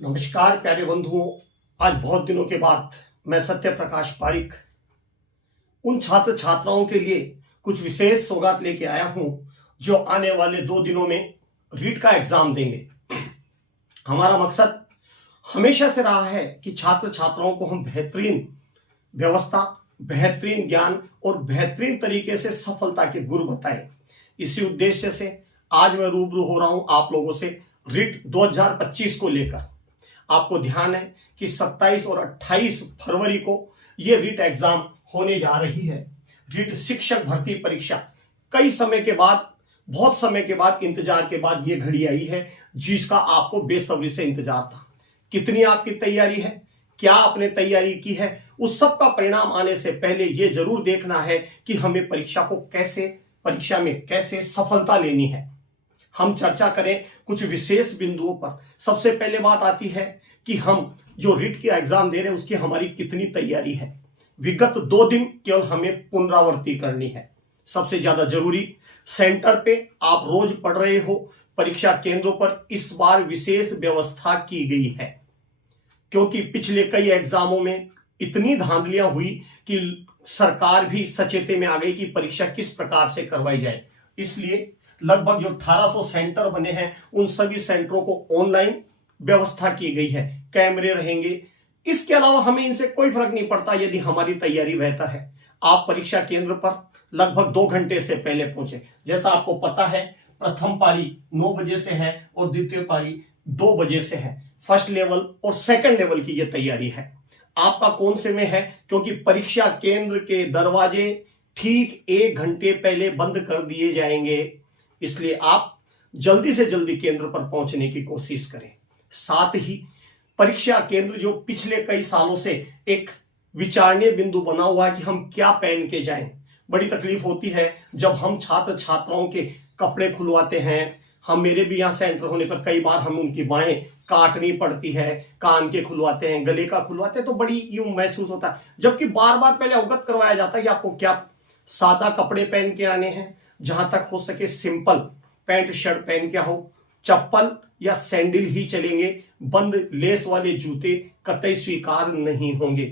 नमस्कार प्यारे बंधुओं। आज बहुत दिनों के बाद मैं सत्य प्रकाश पारिक उन छात्र छात्राओं के लिए कुछ विशेष सौगात लेके आया हूं जो आने वाले 2 दिनों में रीट का एग्जाम देंगे। हमारा मकसद हमेशा से रहा है कि छात्र छात्राओं को हम बेहतरीन व्यवस्था, बेहतरीन ज्ञान और बेहतरीन तरीके से सफलता के गुर बताएं। इसी उद्देश्य से आज मैं रूबरू हो रहा हूं आप लोगों से रीट 2025 को लेकर। आपको ध्यान है कि 27 और 28 फरवरी को यह रीट एग्जाम होने जा रही है। रीट शिक्षक भर्ती परीक्षा कई समय के बाद, बहुत समय के बाद, इंतजार के बाद यह घड़ी आई है जिसका आपको बेसब्री से इंतजार था। कितनी आपकी तैयारी है, क्या आपने तैयारी की है, उस सब का परिणाम आने से पहले यह जरूर देखना है कि हमें परीक्षा में कैसे सफलता लेनी है। हम चर्चा करें कुछ विशेष बिंदुओं पर। सबसे पहले बात आती है कि हम जो रीट की एग्जाम दे रहे हैं उसकी हमारी कितनी तैयारी है। विगत 2 दिन केवल हमें पुनरावृत्ति करनी है। सबसे ज्यादा जरूरी, सेंटर पे आप रोज पढ़ रहे हो, परीक्षा केंद्रों पर इस बार विशेष व्यवस्था की गई है क्योंकि पिछले कई एग्जामों में इतनी धांधलियां हुई कि सरकार भी सचेते में आ गई कि परीक्षा किस प्रकार से करवाई जाए। इसलिए लगभग जो 1800 सेंटर बने हैं उन सभी सेंटरों को ऑनलाइन व्यवस्था की गई है, कैमरे रहेंगे। इसके अलावा हमें इनसे कोई फर्क नहीं पड़ता यदि हमारी तैयारी बेहतर है। आप परीक्षा केंद्र पर लगभग 2 घंटे से पहले पहुंचे। जैसा आपको पता है, प्रथम पारी 9 बजे से है और द्वितीय पारी 2 बजे से है। फर्स्ट लेवल और सेकंड लेवल की यह तैयारी है। आपका कौन से में है, क्योंकि परीक्षा केंद्र के दरवाजे ठीक 1 घंटे पहले बंद कर दिए जाएंगे। इसलिए आप जल्दी से जल्दी केंद्र पर पहुंचने की कोशिश करें। साथ ही परीक्षा केंद्र जो पिछले कई सालों से एक विचारणीय बिंदु बना हुआ है कि हम क्या पहन के जाएं। बड़ी तकलीफ होती है जब हम छात्र छात्राओं के कपड़े खुलवाते हैं। मेरे भी यहां सेंटर होने पर कई बार हम उनकी बाहें काटनी पड़ती है, कान के खुलवाते हैं, गले का खुलवाते हैं, तो बड़ी यूं महसूस होता है। जबकि बार बार पहले अवगत करवाया जाता है कि आपको क्या सादा कपड़े पहन के आने हैं, जहां तक हो सके सिंपल पैंट शर्ट पहन के हो, चप्पल या सैंडल ही चलेंगे, बंद लेस वाले जूते कतई स्वीकार नहीं होंगे।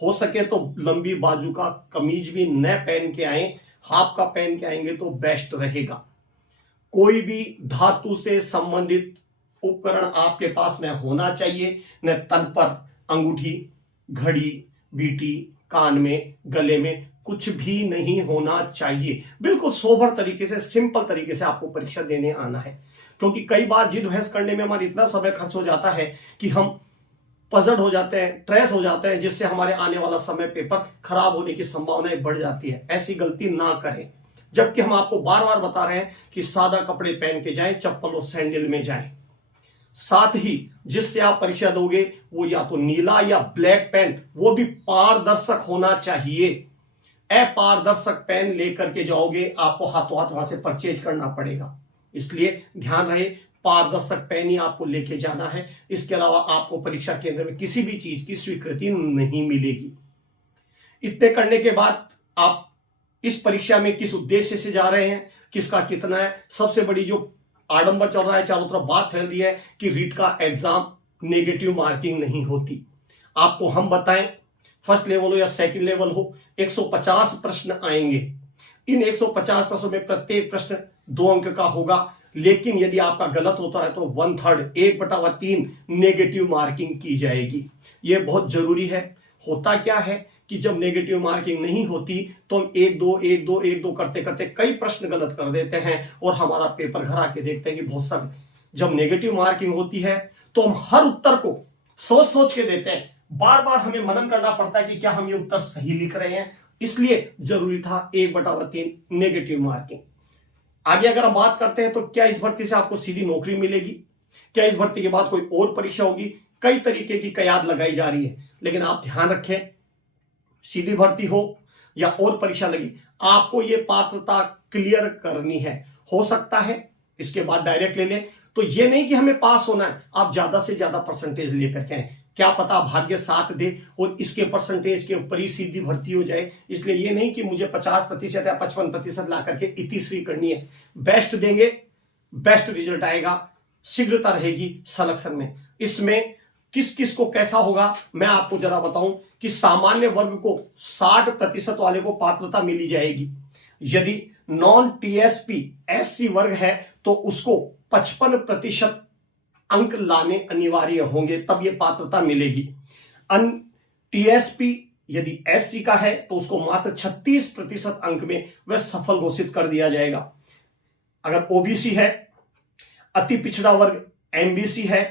हो सके तो लंबी बाजू का कमीज भी न पहन के आए, हाफ का पहन के आएंगे तो बेस्ट रहेगा। कोई भी धातु से संबंधित उपकरण आपके पास न होना चाहिए, न तन पर अंगूठी, घड़ी, बीटी, कान में, गले में कुछ भी नहीं होना चाहिए। बिल्कुल सोबर तरीके से, सिंपल तरीके से आपको परीक्षा देने आना है। क्योंकि कई बार जिद बहस करने में हमारा इतना समय खर्च हो जाता है कि हम पजल हो जाते हैं, ट्रेस हो जाते हैं, जिससे हमारे आने वाला समय पेपर खराब होने की संभावनाएं बढ़ जाती है। ऐसी गलती ना करें। जबकि हम आपको बार बार बता रहे हैं कि सादा कपड़े पहन के जाएं, चप्पल और सैंडल में जाएं। साथ ही जिससे आप परीक्षा दोगे वो या तो नीला या ब्लैक पेन, वो भी पारदर्शक होना चाहिए। अपारदर्शक पेन लेकर के जाओगे, आपको हाथों हाथ वहां से परचेज करना पड़ेगा। इसलिए ध्यान रहे, पारदर्शक पेन ही आपको लेके जाना है। इसके अलावा आपको परीक्षा केंद्र में किसी भी चीज की स्वीकृति नहीं मिलेगी। इतने करने के बाद आप इस परीक्षा में किस उद्देश्य से जा रहे हैं, किसका कितना है। सबसे बड़ी जो आडंबर चल रहा है, चारों तरफ बात फैल रही है कि रीट का एग्जाम नेगेटिव मार्किंग नहीं होती। आपको हम बताएं, फर्स्ट लेवल हो या सेकंड लेवल हो, 150 प्रश्न आएंगे। इन 150 प्रश्नों में प्रत्येक प्रश्न 2 अंक का होगा। लेकिन यदि आपका गलत होता है तो 1/3, 1/3 नेगेटिव मार्किंग की जाएगी। यह बहुत जरूरी है। होता क्या है कि जब नेगेटिव मार्किंग नहीं होती तो हम 1-2 करते करते कई प्रश्न गलत कर देते हैं और हमारा पेपर घर आके देखते हैं कि बहुत सारे। जब नेगेटिव मार्किंग होती है तो हम हर उत्तर को सोच सोच के देते हैं। बार बार हमें मनन करना पड़ता है कि क्या हम ये उत्तर सही लिख रहे हैं। इसलिए जरूरी था 1/3 नेगेटिव मार्किंग। आगे अगर हम बात करते हैं तो क्या इस भर्ती से आपको सीधी नौकरी मिलेगी, क्या इस भर्ती के बाद कोई और परीक्षा होगी। कई तरीके की कयाद लगाई जा रही है, लेकिन आप ध्यान रखें, सीधी भर्ती हो या और परीक्षा लगी, आपको यह पात्रता क्लियर करनी है। हो सकता है इसके बाद डायरेक्ट ले लें, तो यह नहीं कि हमें पास होना है, आप ज्यादा से ज्यादा परसेंटेज लेकर के आए। क्या पता भाग्य साथ दे और इसके परसेंटेज के ऊपर ही सीधी भर्ती हो जाए। इसलिए ये नहीं कि मुझे 50% या 55% ला करके इतिश्री करनी है। बेस्ट देंगे, बेस्ट रिजल्ट आएगा, शीघ्रता रहेगी सिलेक्शन में। इसमें किस किस को कैसा होगा मैं आपको जरा बताऊं कि सामान्य वर्ग को 60% वाले को पात्रता मिली जाएगी। यदि नॉन टीएसपी एससी वर्ग है तो उसको 55% अंक लाने अनिवार्य होंगे, तब ये पात्रता मिलेगी। अन टीएसपी यदि एससी का है तो उसको मात्र 36% अंक में वह सफल घोषित कर दिया जाएगा। अगर ओबीसी है, अति पिछड़ा वर्ग एमबीसी है,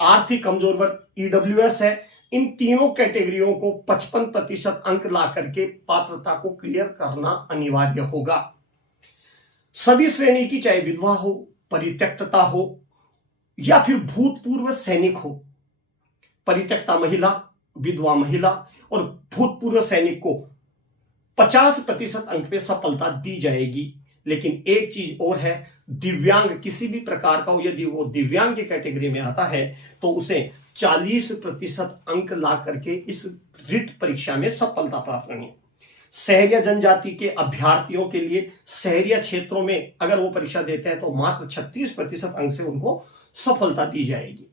आर्थिक कमजोर वर्ग ईडब्ल्यूएस है, इन तीनों कैटेगरियों को 55% अंक ला करके पात्रता को क्लियर करना अनिवार्य होगा। सभी श्रेणी की, चाहे विधवा हो, परित्यक्तता हो या फिर भूतपूर्व सैनिक हो, परित्यक्ता महिला, विधवा महिला और भूतपूर्व सैनिक को 50% अंक पे सफलता दी जाएगी। लेकिन एक चीज और है, दिव्यांग किसी भी प्रकार का हो, यदि वो दिव्यांग की कैटेगरी में आता है तो उसे 40% अंक ला करके इस रिट परीक्षा में सफलता प्राप्त करनी है। शहरिया जनजाति के अभ्यर्थियों के लिए शहरिया क्षेत्रों में अगर वो परीक्षा देते हैं तो मात्र 36% अंक से उनको सफलता दी जाएगी।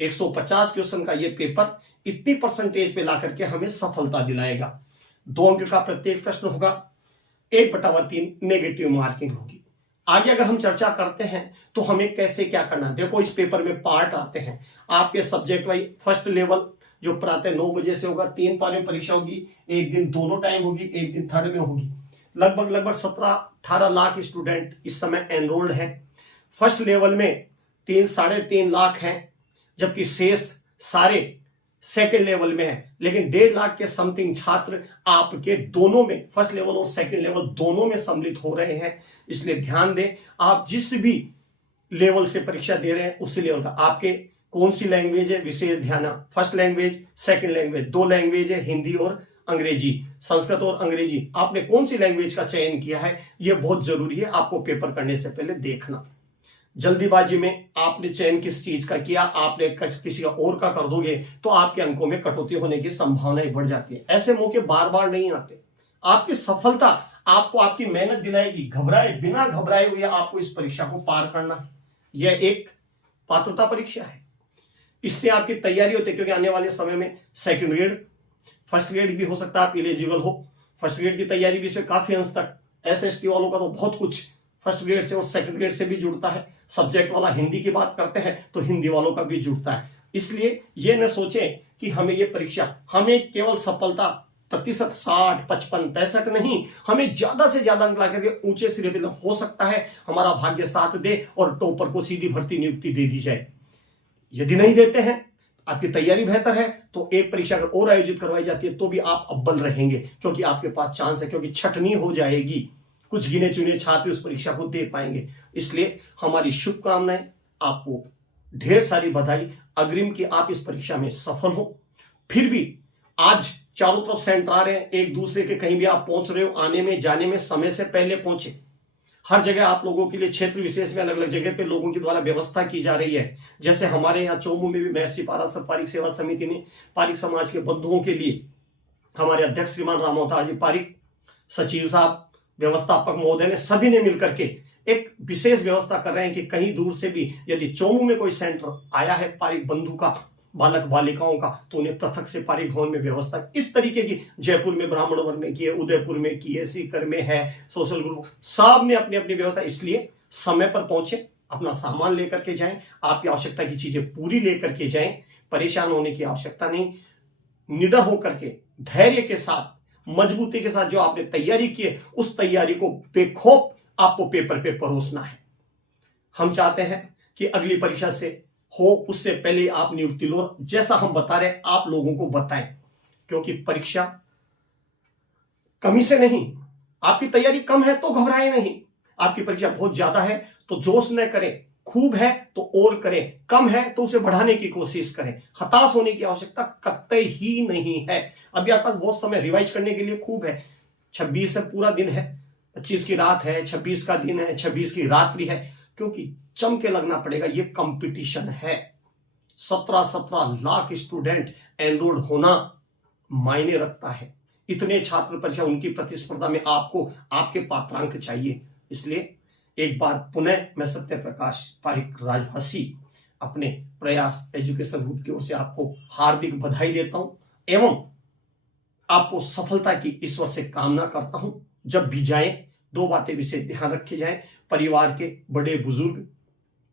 150 क्वेश्चन का ये पेपर इतनी परसेंटेज पे ला करके हमें सफलता दिलाएगा। 2 अंक का प्रत्येक प्रश्न होगा, 1/3 नेगेटिव मार्किंग होगी। आगे अगर हम चर्चा करते हैं तो हमें कैसे क्या करना है। देखो, इस पेपर में पार्ट आते हैं आपके सब्जेक्ट वाइज। फर्स्ट लेवल जो प्रातः 9 बजे से होगा, 3 पारी में परीक्षा होगी, एक दिन दोनों टाइम होगी, एक दिन थर्ड में होगी। लगभग 17-18 लाख स्टूडेंट इस समय एनरोल्ड है। फर्स्ट लेवल में 3-3.5 लाख हैं, जबकि शेष सारे सेकेंड लेवल में है। लेकिन 1.5 लाख के समथिंग छात्र आपके दोनों में, फर्स्ट लेवल और सेकेंड लेवल दोनों में सम्मिलित हो रहे हैं। इसलिए ध्यान दें, आप जिस भी लेवल से परीक्षा दे रहे हैं उसी लेवल का, आपके कौन सी लैंग्वेज है विशेष ध्यान। First language, second language, 2 language है, हिंदी और अंग्रेजी, संस्कृत और अंग्रेजी, आपने कौन सी लैंग्वेज का चयन किया है यह बहुत जरूरी है आपको पेपर करने से पहले देखना। जल्दीबाजी में आपने चयन किस चीज का किया, आपने किसी और का कर दोगे तो आपके अंकों में कटौती होने की संभावनाएं बढ़ जाती है। ऐसे मौके बार बार नहीं आते। आपकी सफलता आपको आपकी मेहनत दिलाएगी। बिना घबराए हुए आपको इस परीक्षा को पार करना है। यह एक पात्रता परीक्षा है, इससे आपकी तैयारी होती है। क्योंकि आने वाले समय में सेकंड ग्रेड, फर्स्ट ग्रेड भी हो सकता है आप एलिजिबल हो। फर्स्ट ग्रेड की तैयारी भी इसमें काफी अंश तक, एसएसटी वालों का तो बहुत कुछ फर्स्ट ग्रेड से और सेकंड ग्रेड से भी जुड़ता है। सब्जेक्ट वाला हिंदी की बात करते हैं तो हिंदी वालों का भी जुड़ता है। इसलिए ये न सोचें कि हमें ये परीक्षा, हमें केवल सफलता प्रतिशत 60, 55, 65 नहीं, हमें ज्यादा से ज्यादा अंक ला करके ऊंचे सिरे पे हो सकता है हमारा भाग्य साथ दे और टॉपर को सीधी भर्ती नियुक्ति दे दी जाए। यदि नहीं देते हैं, आपकी तैयारी बेहतर है तो एक परीक्षा अगर और आयोजित करवाई जाती है तो भी आप अव्वल रहेंगे, क्योंकि आपके पास चांस है, क्योंकि छटनी हो जाएगी, कुछ गिने चुने छात्र उस परीक्षा को दे पाएंगे। इसलिए हमारी शुभकामनाएं, आपको ढेर सारी बधाई अग्रिम की आप इस परीक्षा में सफल हो। फिर भी आज चारों तरफ सेंटर आ रहे हैं, एक दूसरे के कहीं भी आप पहुंच रहे हो, आने में जाने में समय से पहले पहुंचे। हर जगह आप लोगों के लिए क्षेत्र विशेष में अलग अलग जगह पे लोगों के द्वारा व्यवस्था की जा रही है। जैसे हमारे यहाँ चौमू में भी महर्षि पाराशर पारिक सेवा समिति ने पारिक समाज के बंधुओं के लिए हमारे अध्यक्ष श्रीमान राम अवतार जी पारिक, सचिव साहब, व्यवस्थापक महोदय ने, सभी ने मिलकर के एक विशेष व्यवस्था कर रहे हैं कि कहीं दूर से भी यदि चौमू में कोई सेंटर आया है पारिक बंधु का, बालक बालिकाओं का, तो उन्हें पृथक से पारिक भवन में व्यवस्था इस तरीके की, जयपुर में ब्राह्मण वर्ग ने की है, उदयपुर में की है, सीकर में है, सोशल ग्रुप, सब ने अपनी अपनी व्यवस्था। इसलिए समय पर पहुंचे, अपना सामान लेकर के जाएं, आपकी आवश्यकता की चीजें पूरी लेकर के जाएं, परेशान होने की आवश्यकता नहीं। निडर होकर के, धैर्य के साथ, मजबूती के साथ जो आपने तैयारी की है उस तैयारी को बेखौफ आपको पेपर पे परोसना है। हम चाहते हैं कि अगली परीक्षा से हो उससे पहले आप नियुक्ति लो, जैसा हम बता रहे हैं आप लोगों को बताएं, क्योंकि परीक्षा कमी से नहीं, आपकी तैयारी कम है तो घबराएं नहीं, आपकी परीक्षा बहुत ज्यादा है तो जोश न करें, खूब है तो और करें, कम है तो उसे बढ़ाने की कोशिश करें। हताश होने की आवश्यकता कतई ही नहीं है। अभी आपके पास बहुत समय रिवाइज करने के लिए खूब है। 26 से पूरा दिन है, 25 की रात है, 26 का दिन है, 26 की रात्रि है, क्योंकि चम के लगना पड़ेगा। ये कंपटीशन है। 17 लाख स्टूडेंट एनरोल्ड होना मायने रखता है। इतने छात्र परीक्षा, उनकी प्रतिस्पर्धा में आपको आपके पात्रांक चाहिए। इसलिए एक बार पुनः मैं सत्य प्रकाश पारिक राजभाषी अपने प्रयास एजुकेशन ग्रुप की ओर से आपको हार्दिक बधाई देता हूं एवं आपको सफलता की ईश्वर से कामना करता हूं। जब भी जाएं, दो बातें विशेष ध्यान रखी जाए। परिवार के बड़े बुजुर्ग,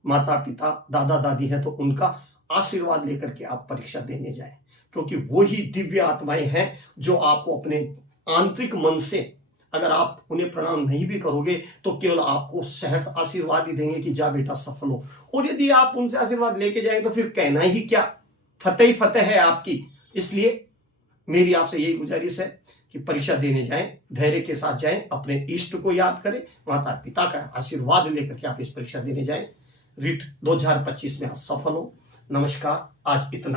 माता पिता, दादा दादी हैं तो उनका आशीर्वाद लेकर के आप परीक्षा देने जाएं, क्योंकि वो ही दिव्य आत्माएं हैं जो आपको अपने आंतरिक मन से, अगर आप उन्हें प्रणाम नहीं भी करोगे तो केवल आपको सहर्ष आशीर्वाद ही देंगे कि जा बेटा सफल हो। और यदि आप उनसे आशीर्वाद लेके जाएं तो फिर कहना ही क्या, फतेह ही फतेह है आपकी। इसलिए मेरी आपसे यही गुजारिश है कि परीक्षा देने जाएं, धैर्य के साथ जाएं, अपने इष्ट को याद करें, माता पिता का आशीर्वाद लेकर के आप इस परीक्षा देने जाएं। रीट 2025 में आप सफल हो। नमस्कार, आज इतना।